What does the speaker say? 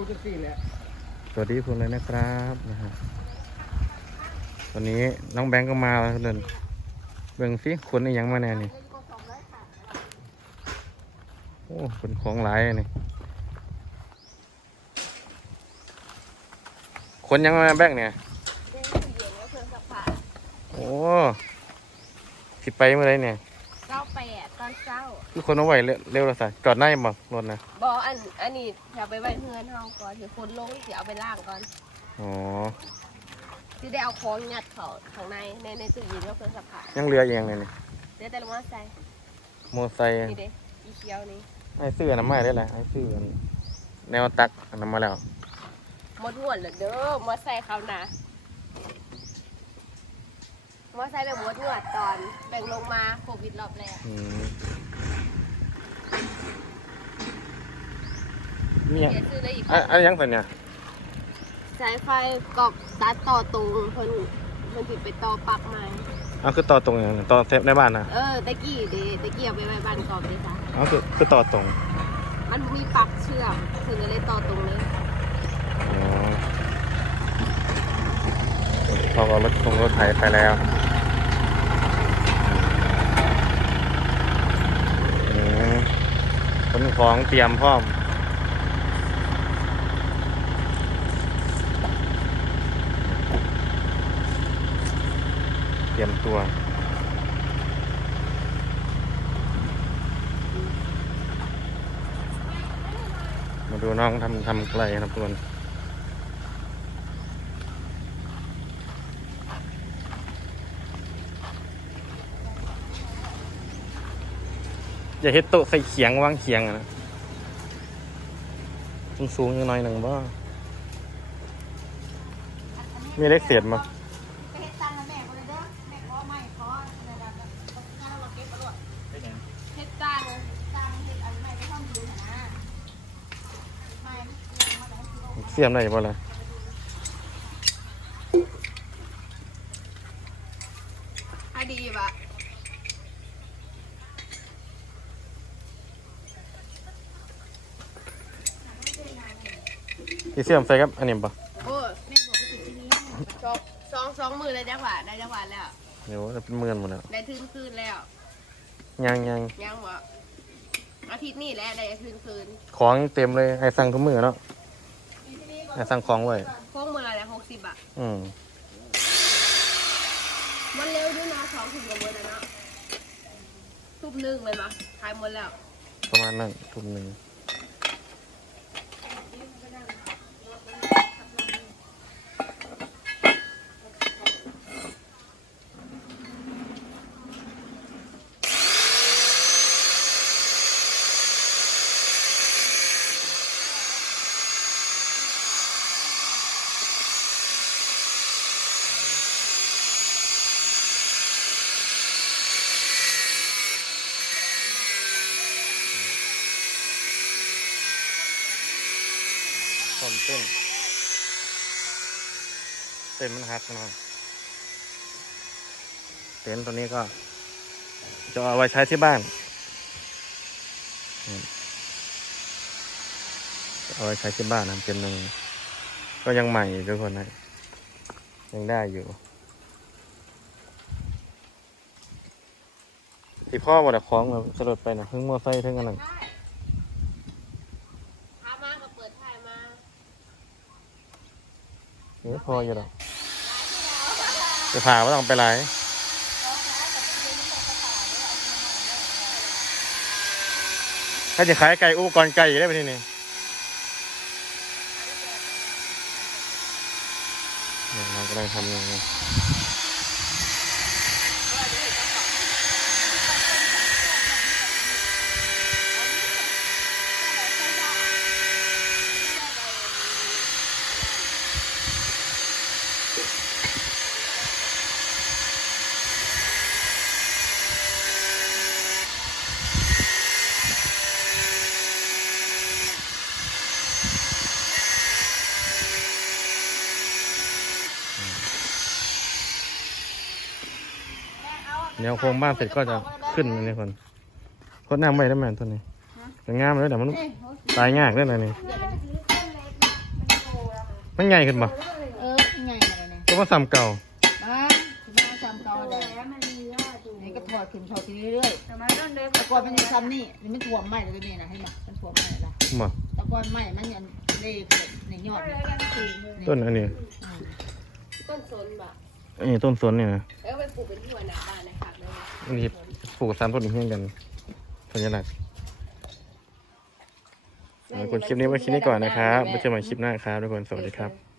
อยู่กันสี่แหละสวัสดีคุณเลยนะครับนะฮะวันนี้น้องแบงก์ก็มาแล้วเดินเบิ่งสิคนนี่ยังมาแน่นี่โอ้คนของหลายนี่คนยังมาแบงก์เนี่ยโอ้สิไปเมื่อไรเนี่ยเก้าแปดตอนเช้าคือคนเอาไว้เร็วเร็วแล้วสิจอดหน้ายังบอกรถนะบออันอันนี้จะไปไว้เพื่อนเฮาก่อนเดี๋ยวคนลงเดี๋ยวเอาไปล่างก่อนอ๋อที่ได้เอาของยัดเขาข้างในในในตู้เย็นก็เพื่อนสักผ้ายังเหลืออีกอย่างหนึงนี่เดี๋ยวแต่ลงมาใส่มอไซค์นี่เด้อีเขียวนี่ไอ้ซื้ออันน้ำไม้ได้แหละไอ้ซื้ออันแนวตักอันนั้นมาแล้วหมดหัวเลยเด้อมาใส่เขานะ มาใส่แบบหมดหัวตอนแบ่งลงมาโควิดรอบแรกอืมเนี่ย เดี๋ยวซื้อได้อีกอันอันยังสันเนี่ยสายไฟกอกตัดต่อตรงเพิ่นเพิ่นสิไปต่อปลั๊กใหม่เอาคือต่อตรงอย่างนั้นต่อเทปในบ้านนะเออตะกี้เด้ตะกี้เอาไปไว้บ้านกอกเด้จ้ะเอาคือคือต่อตรงมันมีปลั๊กเชื่อมถึงจะเลยต่อตรงเลยอ๋อพอเอารถตรงรถไถไปแล้วอืม ของเตรียมพร้อม เตรียมตัวมาดูน้องทำทำไกลนะครับทุกคน อย่าเฮ็ดโต๊ะใส่เขียงวางเขียงอะนะสูงสูงย่างน้อยหนึ่งบ่มีเล็กเศษมาไปเฮ็ดตันแล้วแม่บ่ได้เด้อแม่ขอไม่ขออะไรแบบนั้นถ้าเราเก็บบ่รอดเฮ็ดตันตันเฮ็ดอันใหม่ก็ต้องยืนนะไม่ เสียมได้บ่ล่ะ ให้ดีบะ ที่ เสียมใส่ครับ อันนี้บ่โอ้แม่บอกว่าติดที่นี่สองสองสองมือเลยจังหวะได้จังหวะแล้ว เดี๋ยวจะเป็นหมื่นหมดแล้วได้ทืนคืนแล้ว ยังยังยังบ่อาทิตย์นี้แหละได้ทืนคืนของเต็มเลยไอ้สั่งทุกมือเนาะไอ้สั่งของไว้พวกมือละหกสิบบาทอืมมันเร็วด้วยนะสองถุงกับเบอร์นะเนาะทุบหนึ่งเลยมะขายหมดแล้ว ประมาณนั้นทุ่มหนึ่ง ต้นเต้น เต้นมันหักนะเต็นตัวนี้ก็ จะเอาไว้ใช้ที่บ้านเอาไว้ใช้ที่บ้านนะเป็นหนึ่งก็ยังใหม่ทุกคนนะ ยังได้อยู่ที่พ่อบอกแต่คล้องแบบสลดไปนะเพิ่งมอไซค์เพิ่งอันนั้นช่พามาก็เปิดถ่ายมา เออพออยู่หรอกจะผ่าว่าต้องไปไหนถ้าจะขายไก่อุปกรณ์ไก่ได้ไปที่นี่เนี่ยเรากำลังทำอย่าง เดี๋ยวโครงบ้านเสร็จก็จะขึ้นอันนี้คนพดน้ำไว้ได้ไหมตัวนี้แต่งามเลยแต่มันตายยากเลยนะนี่มันใหญ่ขึ้นบ่เออยังไงอะไรเนี่ยก็ว่าซ้ำเก่ามาที่บ้านจำเก่าเลยแล้วมันมียอดอยู่นี่ก็ถอดขึ้นถอดขึ้นเรื่อยแต่มาต้นเดิมๆแต่ก่อนมันยังซ้ำนี่นี่มันถ่วมไหมเลยนี่นะให้มามันถ่วมไหมละบ่แต่ก่อนไหมมันยังเล่ขึ้นในยอดก็นี่เลยกันสี่เลยต้นอันนี้อืมต้นสนบ่อั นนี้ต้นสนเนี่ยนะแล้วไปปลูกเป็นที่วันหน้าบ้านนะครับเลยอันนี้ปลูกสามต้นนี้เฮี้ยงกันสัญลักษณ์เอาคนคลิปนี้ไว้คลิปนี้ก่อนนะครับไว้เจอกันใหม่คลิปหน้าครับทุกคนสวัสดีครับ